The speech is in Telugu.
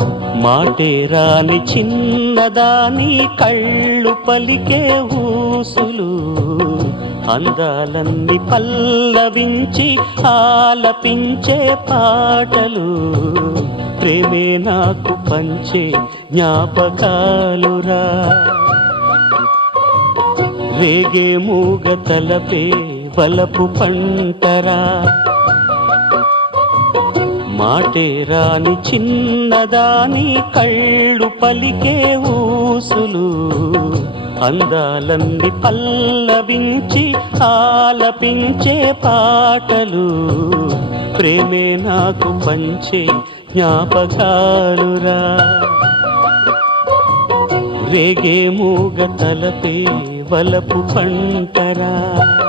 మాటే రాని చిన్నదాని కళ్ళు పలికే ఊసులు, అందాలన్నీ పల్లవించి ఆలపించే పాటలు, ప్రేమే నాకు పంచే జ్ఞాపకాలురా. రేగే మూగ తలపే వలపు పంటరా, మాటే రాని చిన్నదాని కళ్ళు పలికే ఊసులు, అందాలన్నీ పల్లవించి ఆలపించే పాటలు, ప్రేమే నాకు పంచే జ్ఞాపకాలురా. రేగే మూగ తలపే వలపు పంటరా.